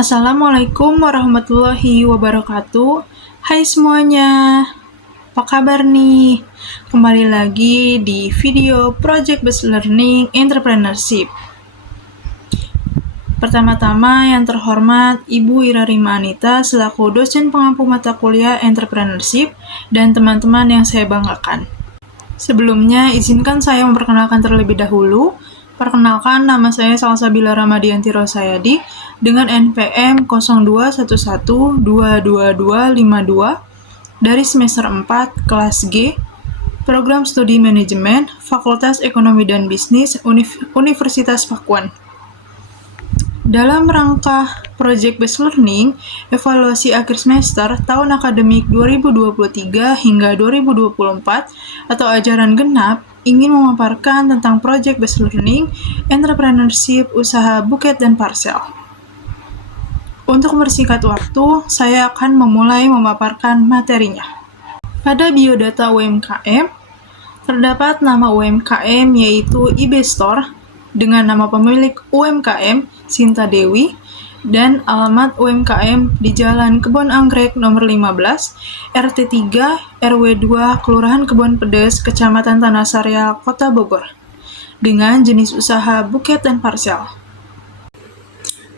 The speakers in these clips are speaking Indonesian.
Assalamualaikum warahmatullahi wabarakatuh. Hai semuanya, apa kabar nih? Kembali lagi di video Project Based Learning Entrepreneurship. Pertama-tama yang terhormat Ibu Ira Rima Anita selaku dosen pengampu mata kuliah Entrepreneurship dan teman-teman yang saya banggakan. Sebelumnya, izinkan saya memperkenalkan terlebih dahulu. Perkenalkan, nama saya Salsabila Ramadianti Rosayadi dengan NPM 0211222252 dari semester 4 kelas G, Program Studi Manajemen, Fakultas Ekonomi dan Bisnis, Universitas Pakuan. Dalam rangka Project Based Learning, evaluasi akhir semester tahun akademik 2023 hingga 2024 atau ajaran genap ingin memaparkan tentang Project Based Learning, Entrepreneurship, usaha buket dan parcel. Untuk mempersingkat waktu, saya akan memulai memaparkan materinya. Pada biodata UMKM, terdapat nama UMKM yaitu IB Store dengan nama pemilik UMKM Sinta Dewi dan alamat UMKM di Jalan Kebon Anggrek nomor 15, RT 3, RW 2, Kelurahan Kebon Pedes, Kecamatan Tanah Sareal, Kota Bogor, dengan jenis usaha buket dan parcel.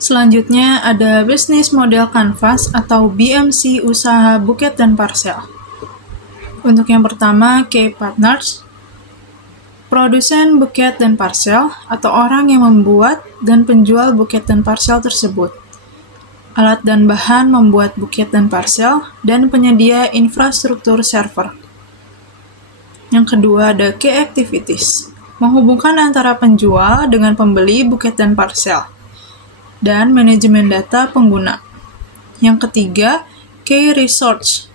Selanjutnya ada Business Model Canvas atau BMC usaha buket dan parcel. Untuk yang pertama, key partners, produsen buket dan parcel atau orang yang membuat dan penjual buket dan parcel tersebut. Alat dan bahan membuat buket dan parcel dan penyedia infrastruktur server. Yang kedua ada key activities, menghubungkan antara penjual dengan pembeli buket dan parcel. Dan manajemen data pengguna. Yang ketiga, key resource,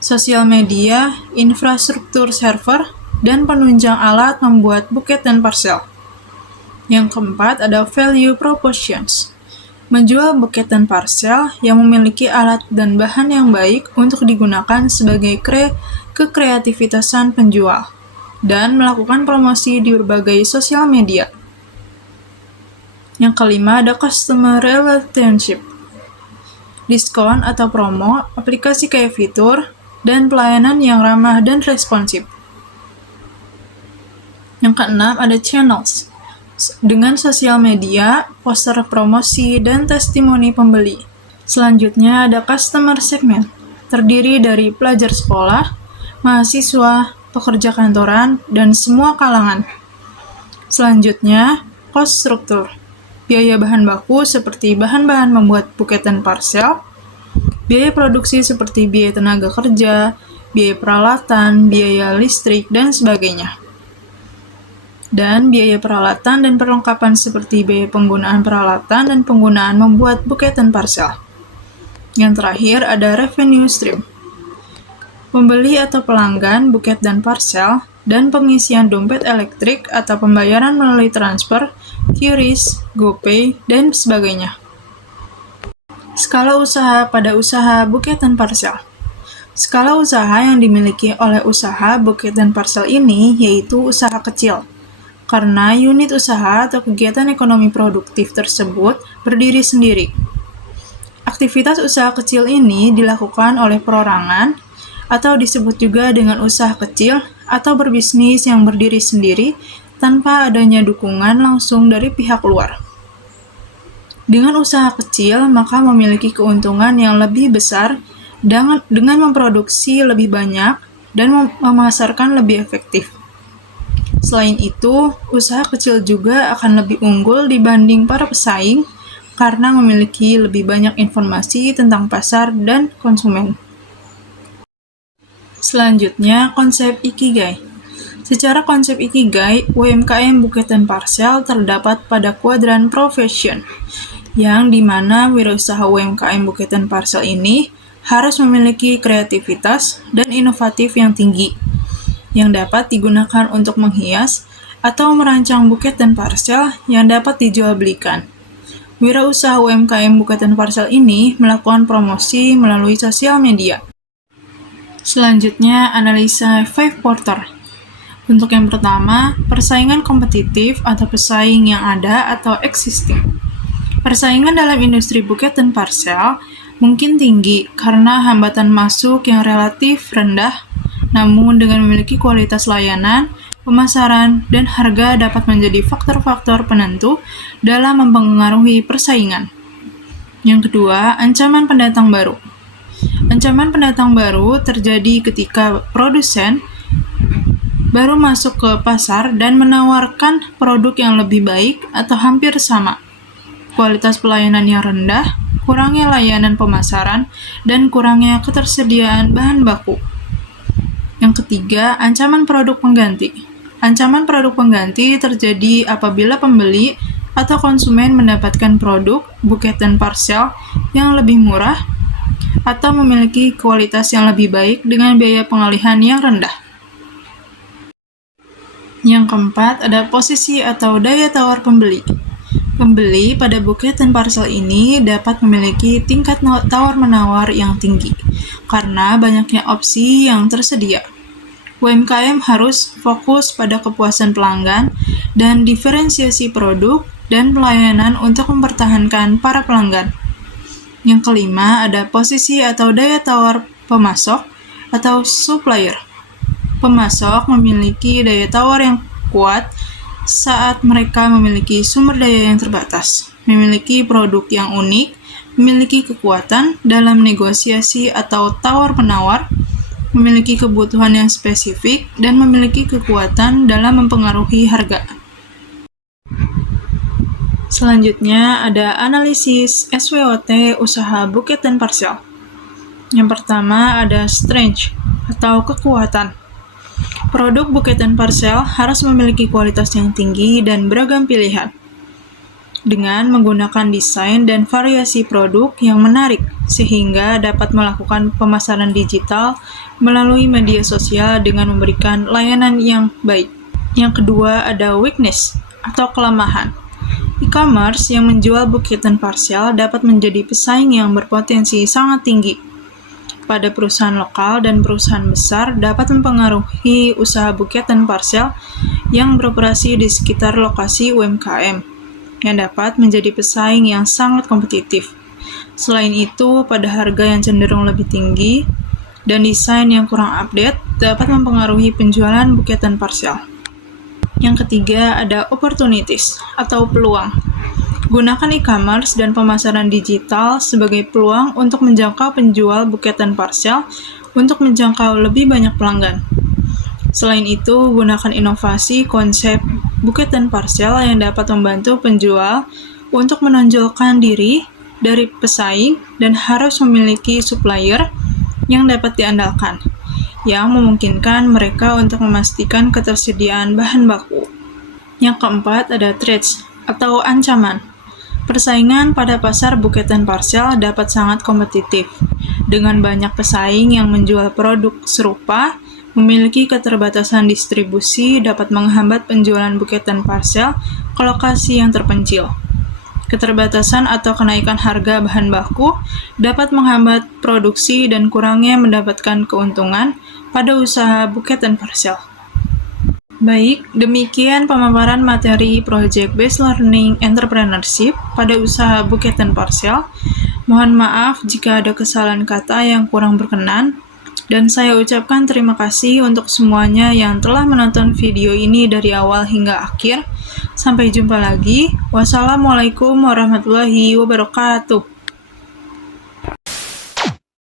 sosial media, infrastruktur server, dan penunjang alat membuat buket dan parcel. Yang keempat ada value propositions, menjual buket dan parcel yang memiliki alat dan bahan yang baik untuk digunakan sebagai kekreativitasan penjual, dan melakukan promosi di berbagai sosial media. Yang kelima ada customer relationship, diskon atau promo, aplikasi kayak fitur, dan pelayanan yang ramah dan responsif. Yang keenam ada channels, dengan sosial media, poster promosi, dan testimoni pembeli. Selanjutnya ada customer segment, terdiri dari pelajar sekolah, mahasiswa, pekerja kantoran, dan semua kalangan. Selanjutnya, cost structure, biaya bahan baku seperti bahan-bahan membuat buket dan parcel, biaya produksi seperti biaya tenaga kerja, biaya peralatan, biaya listrik, dan sebagainya. Dan biaya peralatan dan perlengkapan seperti biaya penggunaan peralatan dan penggunaan membuat buket dan parcel. Yang terakhir ada revenue stream, pembeli atau pelanggan buket dan parcel, dan pengisian dompet elektrik atau pembayaran melalui transfer, QRIS, GoPay, dan sebagainya. Skala usaha pada usaha buket dan parcel. Skala usaha yang dimiliki oleh usaha buket dan parcel ini yaitu usaha kecil, karena unit usaha atau kegiatan ekonomi produktif tersebut berdiri sendiri. Aktivitas usaha kecil ini dilakukan oleh perorangan atau disebut juga dengan usaha kecil atau berbisnis yang berdiri sendiri tanpa adanya dukungan langsung dari pihak luar. Dengan usaha kecil, maka memiliki keuntungan yang lebih besar dengan memproduksi lebih banyak dan memasarkan lebih efektif. Selain itu, usaha kecil juga akan lebih unggul dibanding para pesaing karena memiliki lebih banyak informasi tentang pasar dan konsumen. Selanjutnya, konsep Ikigai. Secara konsep Ikigai, UMKM buket dan parcel terdapat pada kuadran profession, yang dimana wirausaha UMKM buket dan parcel ini harus memiliki kreativitas dan inovatif yang tinggi, yang dapat digunakan untuk menghias atau merancang buket dan parcel yang dapat dijual belikan. Wirausaha UMKM buket dan parcel ini melakukan promosi melalui sosial media. Selanjutnya, analisa 5 Porter. Untuk yang pertama, persaingan kompetitif atau pesaing yang ada atau existing. Persaingan dalam industri buket dan parsel mungkin tinggi karena hambatan masuk yang relatif rendah, namun dengan memiliki kualitas layanan, pemasaran, dan harga dapat menjadi faktor-faktor penentu dalam mempengaruhi persaingan. Yang kedua, ancaman pendatang baru. Ancaman pendatang baru terjadi ketika produsen baru masuk ke pasar dan menawarkan produk yang lebih baik atau hampir sama. Kualitas pelayanan yang rendah, kurangnya layanan pemasaran, dan kurangnya ketersediaan bahan baku. Yang ketiga, ancaman produk pengganti. Ancaman produk pengganti terjadi apabila pembeli atau konsumen mendapatkan produk, buket dan parsel yang lebih murah atau memiliki kualitas yang lebih baik dengan biaya pengalihan yang rendah. Yang keempat, ada posisi atau daya tawar pembeli. Pembeli pada buket dan parsel ini dapat memiliki tingkat tawar-menawar yang tinggi karena banyaknya opsi yang tersedia. UMKM harus fokus pada kepuasan pelanggan dan diferensiasi produk dan pelayanan untuk mempertahankan para pelanggan. Yang kelima, ada posisi atau daya tawar pemasok atau supplier. Pemasok memiliki daya tawar yang kuat saat mereka memiliki sumber daya yang terbatas, memiliki produk yang unik, memiliki kekuatan dalam negosiasi atau tawar-menawar, memiliki kebutuhan yang spesifik, dan memiliki kekuatan dalam mempengaruhi harga. Selanjutnya ada analisis SWOT usaha buket dan parsel. Yang pertama ada strength atau kekuatan. Produk buket dan parsel harus memiliki kualitas yang tinggi dan beragam pilihan. Dengan menggunakan desain dan variasi produk yang menarik, sehingga dapat melakukan pemasaran digital melalui media sosial dengan memberikan layanan yang baik. Yang kedua ada weakness atau kelemahan. E-commerce yang menjual buket dan parsel dapat menjadi pesaing yang berpotensi sangat tinggi pada perusahaan lokal dan perusahaan besar dapat mempengaruhi usaha buket dan parsel yang beroperasi di sekitar lokasi UMKM, yang dapat menjadi pesaing yang sangat kompetitif. Selain itu, pada harga yang cenderung lebih tinggi dan desain yang kurang update dapat mempengaruhi penjualan buket dan parsel. Yang ketiga ada opportunities atau peluang. Gunakan e-commerce dan pemasaran digital sebagai peluang untuk menjangkau penjual buket dan parsel untuk menjangkau lebih banyak pelanggan. Selain itu, gunakan inovasi konsep buket dan parsel yang dapat membantu penjual untuk menonjolkan diri dari pesaing dan harus memiliki supplier yang dapat diandalkan, yang memungkinkan mereka untuk memastikan ketersediaan bahan baku. Yang keempat ada threats atau ancaman. Persaingan pada pasar buket dan parsel dapat sangat kompetitif, dengan banyak pesaing yang menjual produk serupa, memiliki keterbatasan distribusi dapat menghambat penjualan buket dan parsel ke lokasi yang terpencil. Keterbatasan atau kenaikan harga bahan baku dapat menghambat produksi dan kurangnya mendapatkan keuntungan pada usaha buket dan parsel. Baik, demikian pemaparan materi Project Based Learning Entrepreneurship pada usaha buket dan parsel. Mohon maaf jika ada kesalahan kata yang kurang berkenan, dan saya ucapkan terima kasih untuk semuanya yang telah menonton video ini dari awal hingga akhir. Sampai jumpa lagi. Wassalamualaikum warahmatullahi wabarakatuh.